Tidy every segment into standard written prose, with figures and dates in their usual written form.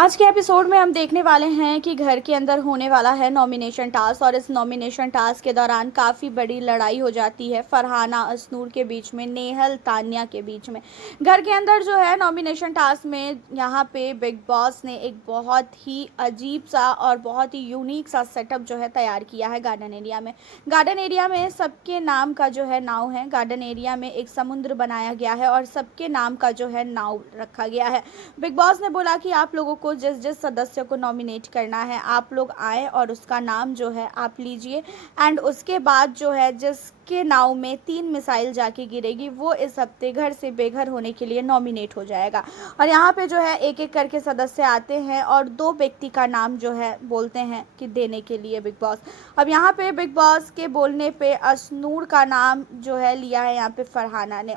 आज के एपिसोड में हम देखने वाले हैं कि घर के अंदर होने वाला है नॉमिनेशन टास्क और इस नॉमिनेशन टास्क के दौरान काफ़ी बड़ी लड़ाई हो जाती है फरहाना अशनूर के बीच में, नेहल तान्या के बीच में। घर के अंदर जो है नॉमिनेशन टास्क में यहाँ पे बिग बॉस ने एक बहुत ही अजीब सा और बहुत ही यूनिक सा सेटअप जो है तैयार किया है गार्डन एरिया में। गार्डन एरिया में सबके नाम का जो है नाव है। गार्डन एरिया में एक समुद्र बनाया गया है और सबके नाम का जो है नाव रखा गया है। बिग बॉस ने बोला कि आप लोगों को जिस जिस सदस्य को नॉमिनेट करना है आप लोग आए और उसका नाम जो है आप लीजिए एंड उसके बाद जो है जिसके नाव में 3 मिसाइल जाके गिरेगी वो इस हफ्ते घर से बेघर होने के लिए नॉमिनेट हो जाएगा। और यहाँ पे जो है एक एक करके सदस्य आते हैं और 2 व्यक्ति का नाम जो है बोलते हैं कि देने के लिए बिग बॉस। अब यहाँ पे बिग बॉस के बोलने पे अशनूर का नाम जो है लिया है यहाँ पे फरहाना ने।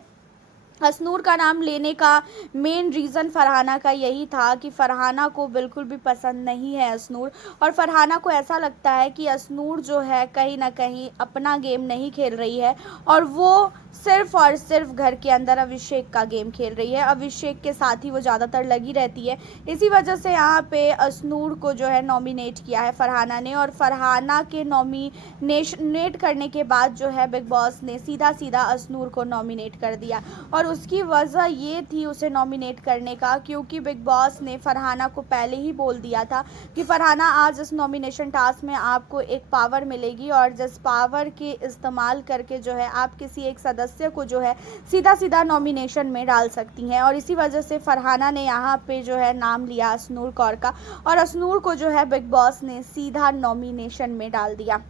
अशनूर का नाम लेने का मेन रीज़न फरहाना का यही था कि फरहाना को बिल्कुल भी पसंद नहीं है अशनूर, और फरहाना को ऐसा लगता है कि अशनूर जो है कहीं ना कहीं अपना गेम नहीं खेल रही है और वो सिर्फ और सिर्फ घर के अंदर अभिषेक का गेम खेल रही है। अभिषेक के साथ ही वो ज़्यादातर लगी रहती है। इसी वजह से यहाँ पे अशनूर को जो है नॉमिनेट किया है फरहाना ने, और फरहाना के नॉमिनेट करने के बाद जो है बिग बॉस ने सीधा सीधा अशनूर को नॉमिनेट कर दिया। और उसकी वजह ये थी उसे नॉमिनेट करने का क्योंकि बिग बॉस ने फरहाना को पहले ही बोल दिया था कि फरहाना आज इस नॉमिनेशन टास्क में आपको एक पावर मिलेगी और जिस पावर के इस्तेमाल करके जो है आप किसी एक सदस्य को जो है सीधा सीधा नॉमिनेशन में डाल सकती हैं। और इसी वजह से फरहाना ने यहाँ पे जो है नाम लिया अशनूर कौर का, और अशनूर को जो है बिग बॉस ने सीधा नॉमिनेशन में डाल दिया।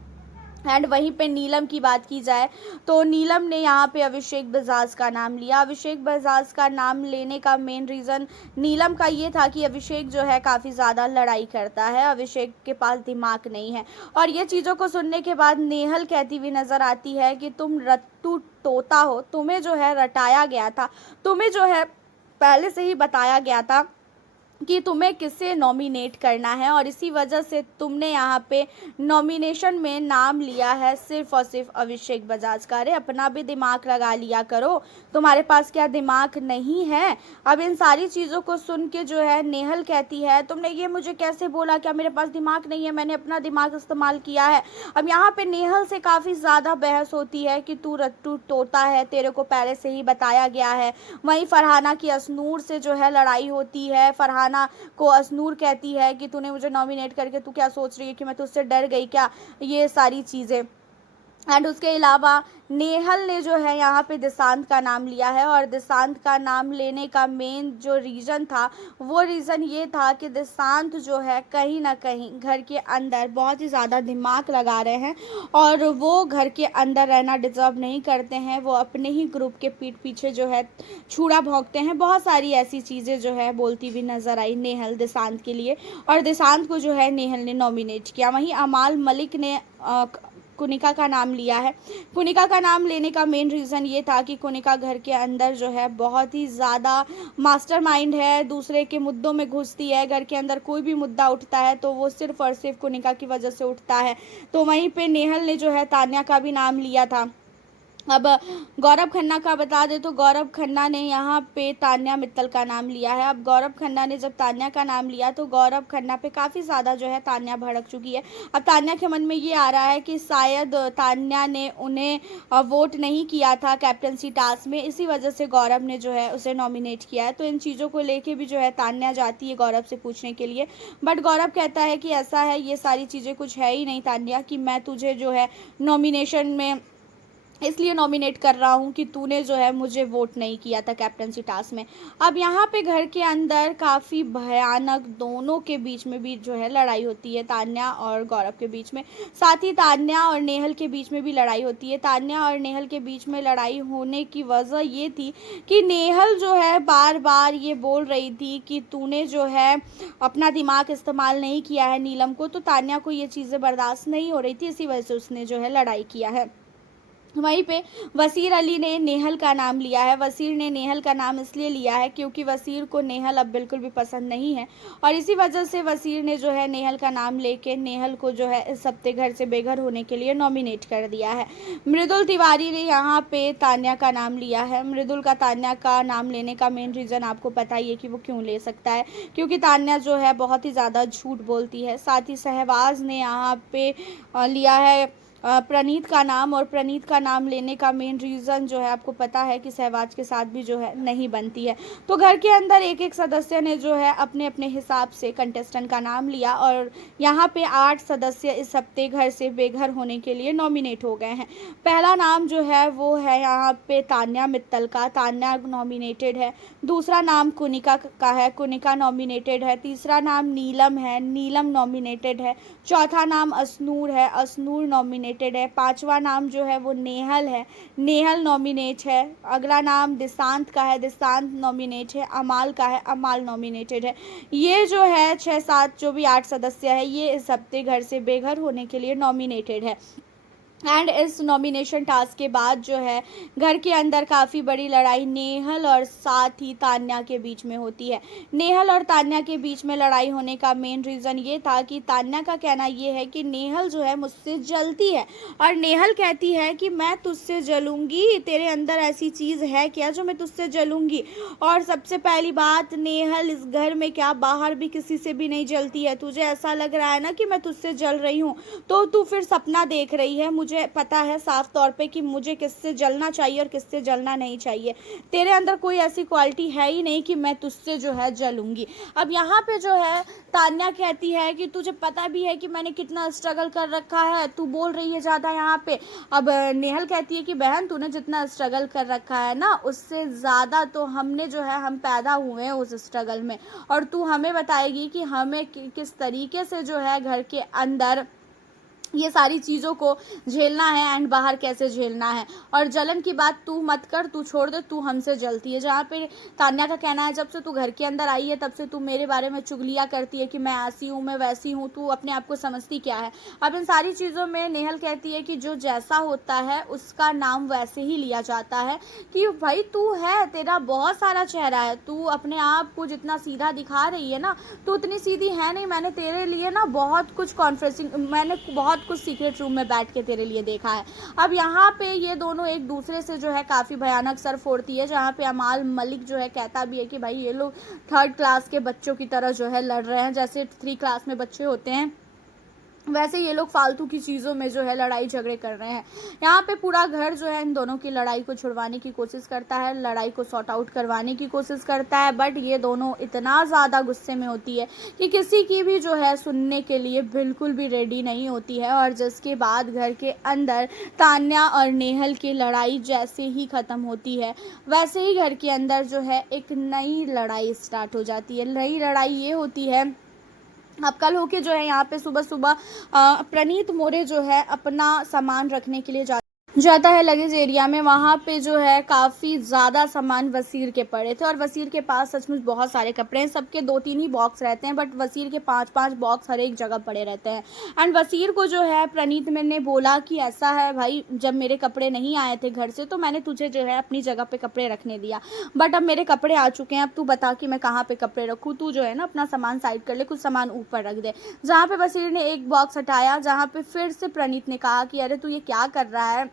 एंड वहीं पे नीलम की बात की जाए तो नीलम ने यहाँ पे अभिषेक बजाज का नाम लिया। अभिषेक बजाज का नाम लेने का मेन रीज़न नीलम का ये था कि अभिषेक जो है काफ़ी ज़्यादा लड़ाई करता है, अभिषेक के पास दिमाग नहीं है। और ये चीज़ों को सुनने के बाद नेहल कहती हुई नज़र आती है कि तुम रट्टू तोता हो, तुम्हें जो है रटाया गया था, तुम्हें जो है पहले से ही बताया गया था कि तुम्हें किसे नॉमिनेट करना है और इसी वजह से तुमने यहाँ पे नॉमिनेशन में नाम लिया है सिर्फ और सिर्फ अभिषेक बजाज का। अरे अपना भी दिमाग लगा लिया करो, तुम्हारे पास क्या दिमाग नहीं है? अब इन सारी चीज़ों को सुन के जो है नेहल कहती है तुमने ये मुझे कैसे बोला, क्या मेरे पास दिमाग नहीं है? मैंने अपना दिमाग इस्तेमाल किया है। अब यहाँ पे नेहल से काफ़ी ज़्यादा बहस होती है कि तू रट्टू तोता है, तेरे को पहले से ही बताया गया है। वहीं फरहाना की अशनूर से जो है लड़ाई होती है। फरहाना को अशनूर कहती है कि तूने मुझे नॉमिनेट करके तू क्या सोच रही है कि मैं तुझसे डर गई क्या, ये सारी चीज़ें। एंड उसके अलावा नेहल ने जो है यहाँ पे दिशांत का नाम लिया है, और दिशांत का नाम लेने का मेन जो रीज़न था वो रीज़न ये था कि दिशांत जो है कहीं ना कहीं घर के अंदर बहुत ही ज़्यादा दिमाग लगा रहे हैं और वो घर के अंदर रहना डिज़र्व नहीं करते हैं। वो अपने ही ग्रुप के पीठ पीछे जो है छुरा भोंकते हैं। बहुत सारी ऐसी चीज़ें जो है बोलती हुई नज़र आई नेहल दिशांत के लिए, और दिशांत को जो है नेहल ने नॉमिनेट किया। वहीं अमाल मलिक ने कुनिका का नाम लिया है। कुनिका का नाम लेने का मेन रीज़न ये था कि कुनिका घर के अंदर जो है बहुत ही ज़्यादा मास्टरमाइंड है, दूसरे के मुद्दों में घुसती है। घर के अंदर कोई भी मुद्दा उठता है तो वो सिर्फ और सिर्फ कुनिका की वजह से उठता है। तो वहीं पे नेहल ने जो है तान्या का भी नाम लिया था। अब गौरव खन्ना का बता दें तो गौरव खन्ना ने यहाँ पे तान्या मित्तल का नाम लिया है। अब गौरव खन्ना ने जब तान्या का नाम लिया तो गौरव खन्ना पे काफ़ी ज़्यादा जो है तान्या भड़क चुकी है। अब तान्या के मन में ये आ रहा है कि शायद तान्या ने उन्हें वोट नहीं किया था कैप्टनसी टास्क में, इसी वजह से गौरव ने जो है उसे नॉमिनेट किया है। तो इन चीज़ों को लेके भी जो है तान्या जाती है गौरव से पूछने के लिए, बट गौरव कहता है कि ऐसा है, ये सारी चीज़ें कुछ है ही नहीं तान्या कि मैं तुझे जो है नॉमिनेशन में इसलिए नॉमिनेट कर रहा हूँ कि तूने जो है मुझे वोट नहीं किया था कैप्टनसी टास्क में। अब यहाँ पे घर के अंदर काफ़ी भयानक दोनों के बीच में भी जो है लड़ाई होती है, तान्या और गौरव के बीच में। साथ ही तान्या और नेहल के बीच में भी लड़ाई होती है। तान्या और नेहल के बीच में लड़ाई होने की वजह ये थी कि नेहल जो है बार बार ये बोल रही थी कि तूने जो है अपना दिमाग इस्तेमाल नहीं किया है नीलम को, तो तान्या को ये चीज़ें बर्दाश्त नहीं हो रही थी, इसी वजह से उसने जो है लड़ाई किया है। वहीं पे वसीर अली ने नेहल का नाम लिया है। वसीर ने नेहल का नाम इसलिए लिया है क्योंकि वसीर को नेहल अब बिल्कुल भी पसंद नहीं है और इसी वजह से वसीर ने जो है नेहल का नाम लेके नेहल को जो है इस हफ्ते घर से बेघर होने के लिए नॉमिनेट कर दिया है। मृदुल तिवारी ने यहाँ पे तान्या का नाम लिया है। मृदुल का तान्या का नाम लेने का मेन रीज़न आपको पता ही है कि वो क्यों ले सकता है, क्योंकि तान्या जो है बहुत ही ज़्यादा झूठ बोलती है। साथ ही सहवाज ने यहाँ पे लिया है प्रणीत का नाम, और प्रणीत का नाम लेने का मेन रीज़न जो है आपको पता है कि सहवाज के साथ भी जो है नहीं बनती है। तो घर के अंदर एक एक सदस्य ने जो है अपने अपने हिसाब से कंटेस्टेंट का नाम लिया और यहाँ पे 8 सदस्य इस हफ्ते घर से बेघर होने के लिए नॉमिनेट हो गए हैं। पहला नाम जो है वो है यहाँ पे तान्या मित्तल का। तान्या नॉमिनेटेड है। दूसरा नाम कुनिका का है। कुनिका नॉमिनेटेड है। तीसरा नाम नीलम है। नीलम नॉमिनेटेड है। चौथा नाम असनूर है। असनूर नॉमिनेटेड है। पांचवा नाम जो है वो नेहल है। नेहल नॉमिनेट है। अगला नाम दिशांत का है। दिशांत नॉमिनेट है। अमाल का है। अमाल नॉमिनेटेड है। ये जो है 6-7 जो भी 8 सदस्य है ये इस हफ्ते घर से बेघर होने के लिए नॉमिनेटेड है। एंड इस नॉमिनेशन टास्क के बाद जो है घर के अंदर काफ़ी बड़ी लड़ाई नेहल और साथ ही तान्या के बीच में होती है। नेहल और तान्या के बीच में लड़ाई होने का मेन रीज़न ये था कि तान्या का कहना ये है कि नेहल जो है मुझसे जलती है और नेहल कहती है कि मैं तुझसे जलूंगी, तेरे अंदर ऐसी चीज़ है क्या जो मैं तुझसे जलूंगी। और सबसे पहली बात, नेहल इस घर में क्या बाहर भी किसी से भी नहीं जलती है। तुझे ऐसा लग रहा है ना कि मैं तुझसे जल रही हूँ तो तू फिर सपना देख रही है। मुझे पता है साफ तौर पे कि मुझे किससे जलना चाहिए और किससे जलना नहीं चाहिए। तेरे अंदर कोई ऐसी क्वालिटी है ही नहीं कि मैं तुझसे जो है जलूंगी। अब यहाँ पे जो है तान्या कहती है कि तुझे पता भी है कि मैंने कितना स्ट्रगल कर रखा है, तू बोल रही है ज़्यादा यहाँ पे। अब नेहल कहती है कि बहन तूने जितना स्ट्रगल कर रखा है ना उससे ज़्यादा तो हमने जो है हम पैदा हुए हैं उस स्ट्रगल में, और तू हमें बताएगी कि हमें किस तरीके से जो है घर के अंदर ये सारी चीज़ों को झेलना है एंड बाहर कैसे झेलना है। और जलन की बात तू मत कर, तू छोड़ दे, तू हमसे जलती है। जहाँ पे तान्या का कहना है जब से तू घर के अंदर आई है तब से तू मेरे बारे में चुगलियाँ करती है कि मैं ऐसी हूँ, मैं वैसी हूँ, तू अपने आप को समझती क्या है। अब इन सारी चीज़ों में नेहल कहती है कि जो जैसा होता है उसका नाम वैसे ही लिया जाता है, कि भाई तू है, तेरा बहुत सारा चेहरा है, तू अपने आप को जितना सीधा दिखा रही है ना तो उतनी सीधी है नहीं। मैंने तेरे लिए ना बहुत कुछ मैंने बहुत कुछ सीक्रेट रूम में बैठ के तेरे लिए देखा है। अब यहाँ पे ये दोनों एक दूसरे से जो है काफ़ी भयानक सर फोड़ती है, जहाँ पे अमाल मलिक जो है कहता भी है कि भाई ये लोग 3rd क्लास के बच्चों की तरह जो है लड़ रहे हैं, जैसे 3 क्लास में बच्चे होते हैं वैसे ये लोग फालतू की चीज़ों में जो है लड़ाई झगड़े कर रहे हैं। यहाँ पे पूरा घर जो है इन दोनों की लड़ाई को छुड़वाने की कोशिश करता है, लड़ाई को सॉर्ट आउट करवाने की कोशिश करता है, बट ये दोनों इतना ज़्यादा गुस्से में होती है कि किसी की भी जो है सुनने के लिए बिल्कुल भी रेडी नहीं होती है। और जिसके बाद घर के अंदर तान्या और नेहल की लड़ाई जैसे ही ख़त्म होती है वैसे ही घर के अंदर जो है एक नई लड़ाई स्टार्ट हो जाती है। नई लड़ाई ये होती है, अब कल होके जो है यहाँ पे सुबह सुबह प्रणीत मोरे जो है अपना सामान रखने के लिए जाता है लगेज एरिया में। वहाँ पे जो है काफ़ी ज़्यादा सामान वसीर के पड़े थे और वसीर के पास सचमुच बहुत सारे कपड़े हैं। सबके 2-3 ही बॉक्स रहते हैं, बट वसीर के 5-5 बॉक्स हर एक जगह पड़े रहते हैं। एंड वसीर को जो है प्रणीत ने बोला कि ऐसा है भाई, जब मेरे कपड़े नहीं आए थे घर से तो मैंने तुझे जो है अपनी जगह पे कपड़े रखने दिया, बट अब मेरे कपड़े आ चुके हैं, अब तू बता कि मैं कहाँ पे कपड़े रखूँ। तू जो है ना अपना सामान साइड कर ले, कुछ सामान ऊपर रख दे। जहाँ पे वसीर ने एक बॉक्स हटाया, जहाँ पे फिर से प्रणीत ने कहा कि अरे तू ये क्या कर रहा है,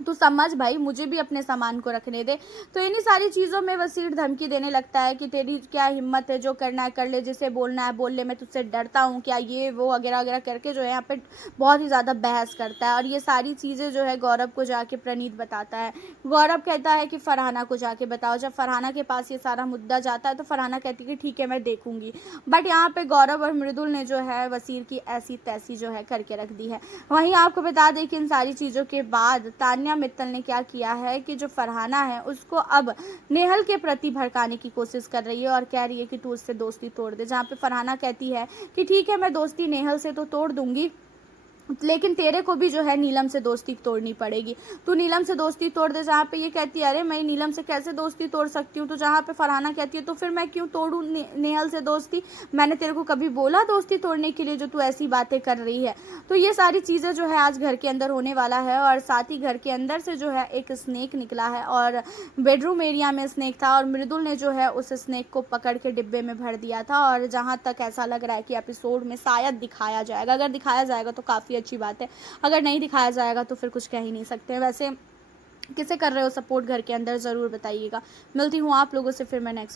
तू समझ भाई, मुझे भी अपने सामान को रखने दे। तो इन्हीं सारी चीज़ों में वसीर धमकी देने लगता है कि तेरी क्या हिम्मत है, जो करना है कर ले, जिसे बोलना है बोल ले, मैं तुझसे डरता हूँ क्या, ये वो वगैरह वगैरह करके जो है यहाँ पे बहुत ही ज़्यादा बहस करता है। और ये सारी चीज़ें जो है गौरव को जाके प्रणीत बताता है। गौरव कहता है कि फरहाना को जाके बताओ। जब फरहाना के पास ये सारा मुद्दा जाता है तो फरहाना कहती है कि ठीक है मैं देखूँगी, बट यहाँ पर गौरव और मृदुल ने जो है वसीर की ऐसी तैसी जो है करके रख दी है। वहीं आपको बता दें कि इन सारी चीज़ों के बाद तान्या मित्तल ने क्या किया है कि जो फरहाना है उसको अब नेहल के प्रति भड़काने की कोशिश कर रही है और कह रही है कि तू उससे दोस्ती तोड़ दे। जहाँ पे फरहाना कहती है कि ठीक है मैं दोस्ती नेहल से तो तोड़ दूंगी, लेकिन तेरे को भी जो है नीलम से दोस्ती तोड़नी पड़ेगी। तू नीलम से दोस्ती तोड़ दे, जहाँ पे ये कहती है अरे मैं नीलम से कैसे दोस्ती तोड़ सकती हूँ, तो जहाँ पे फरहाना कहती है तो फिर मैं क्यों तोड़ूँ नेहल से दोस्ती, मैंने तेरे को कभी बोला दोस्ती तोड़ने के लिए जो तू ऐसी बातें कर रही है। तो ये सारी चीज़ें जो है आज घर के अंदर होने वाला है, और साथ ही घर के अंदर से जो है एक स्नेक निकला है, और बेडरूम एरिया में स्नेक था, और मृदुल ने जो है उस स्नेक को पकड़ के डिब्बे में भर दिया था। और जहाँ तक ऐसा लग रहा है कि एपिसोड में शायद दिखाया जाएगा, अगर दिखाया जाएगा तो काफ़ी अच्छी बात है, अगर नहीं दिखाया जाएगा तो फिर कुछ कह ही नहीं सकते। वैसे किसे कर रहे हो सपोर्ट घर के अंदर, ज़रूर बताइएगा। मिलती हूँ आप लोगों से फिर मैं नेक्स्ट